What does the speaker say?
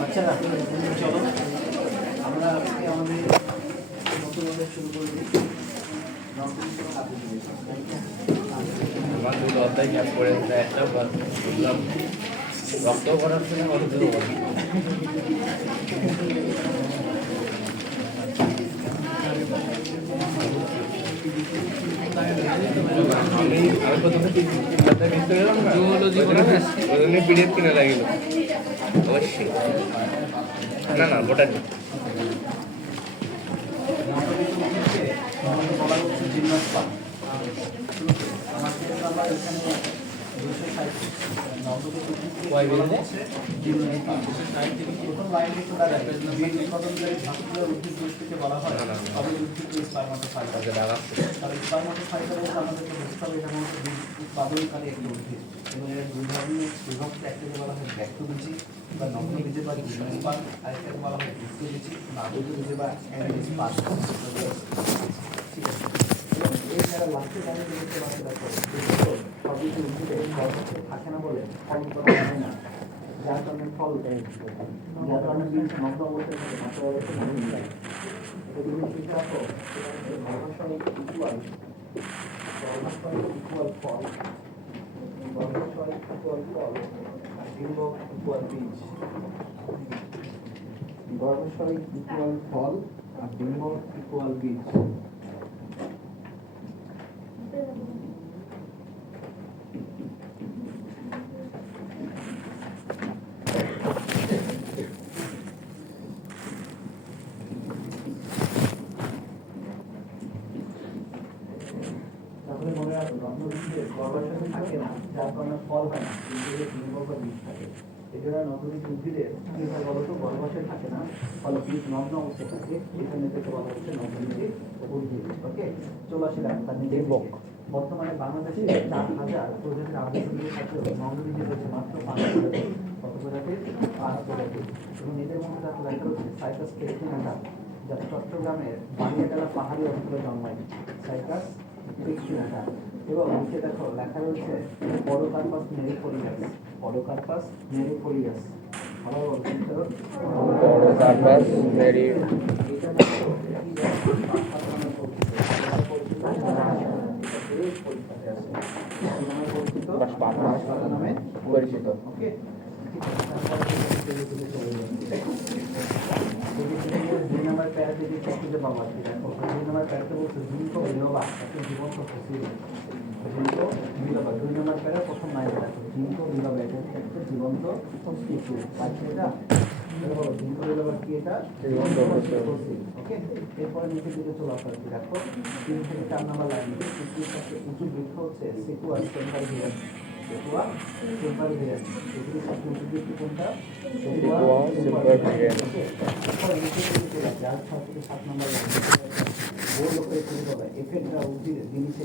বাচ্চারা চলো আমরা আজকে আমাদের নতুন শুরু করে দিই। আমার দুটো অধ্যায় ক্যাপ করে একটা বুঝলাম রক্ত করার জন্য অত দূর আমি প্রথমে পিডিএফ কিনে লাগিল অবশ্যই না না ওটা উৎপাদনকারী একটি উদ্ভিদ এবং এর দুই ধরনের বিভক্ত একটাকে বলা হয় ব্যক্তবীজী বা নগ্ন বীজে বা জিমনোস্পার্ম, আরেকটাকে বলা হয় বীজী বা আবদ্ধ বীজে বা অ্যান্ডোস্পার্ম। ঠিক আছে, এবং এছাড়া লাস্টের দামে দেখতে পাচ্ছি দেখো সবকিছু উদ্ভিদে গর্ভস্থ থাকে না বলে ফল করা হয় না, যার কারণে ফল যার কারণে বীজ নগ্ন অবস্থায় থাকে, মাত্র অবস্থায় নগ্ন যায়। এটা যদি ঠিক রাখো সেটা হচ্ছে গর্ভাশয় ইকুয়াল ফল, গর্ভাশয় ইকুয়াল ফল, ডিম্বক ইকুয়াল বীজ। গর্ভাশয় ইকুয়াল ফল আর ডিম্বক ইকুয়াল বীজ। তাহলে মনে রাখো নগ্নবীজে গর্ভাশয় থাকে না, যার কারণে ফল হয় না, কিন্তু ডিম্বক বা বীজ থাকে। এছাড়া নগ্নবীজ উদ্ভিদের কি হয় বলতো, গর্ভাশয় থাকে না, ফলে বীজ নগ্ন অবস্থায় থাকে, এখানে থেকে বলা হচ্ছে নগ্নবীজ উদ্ভিদ। ওকে, চলে আসি তার নিজের বর্তমানে বাংলাদেশে 4,000 প্রজাতির আবদ্ধ দিয়ে থাকলেও নগ্নবীজের রয়েছে মাত্র 5 প্রজাতি। কত প্রজাতি? 5 প্রজাতি। এবং এদের মধ্যে যাকে লেখা হচ্ছে সাইকাস টেকনিনাটা, যা চট্টগ্রামের বানিয়াডালা পাহাড়ি অঞ্চলে জন্মায়। সাইকাস টেকনিনাটা। এবং নিচে দেখো লেখা রয়েছে পডোকার্পাস নেরিফোলিয়াস। পডোকার্পাস নেরিফোলিয়াস। পডোকার্পাস নামে পরিচিত। ওকে, দুই নম্বর প্যারাতে যে খুঁজে পাবো আর কি, দেখো দুই নম্বর প্যারাতে বলছে জিঙ্কো বিলোবা একটা জীবন্ত ফসিল। জিঙ্কো বিলোবা 2 নম্বর প্যারা প্রথম লাইনে দেখো জিঙ্কো বিলোবা এটা একটা জীবন্ত ফসিল। পাচ্ছি এটা? বলো জিঙ্কো বিলোবা কি? এটা জীবন্ত ফসিল। ওকে, এরপরে নিচে দিকে চলে আসা কি, দেখো 3 থেকে 4 নম্বর লাইনে পৃথিবীর সবচেয়ে উঁচু বৃক্ষ হচ্ছে সিকুয়াস টেম্পারভিয়াস। সিকুয়া টেম্পারভিয়াস। পৃথিবীর সবচেয়ে উঁচু বৃক্ষ কোনটা? সিকুয়া টেম্পারভিয়াস। ওকে, এরপর নিচে দিকে চলে আসা 6 থেকে 7 নম্বর লাইনে বড় করে খুঁজে পাবে এফেক্টরা উদ্ভিদের জিনিসের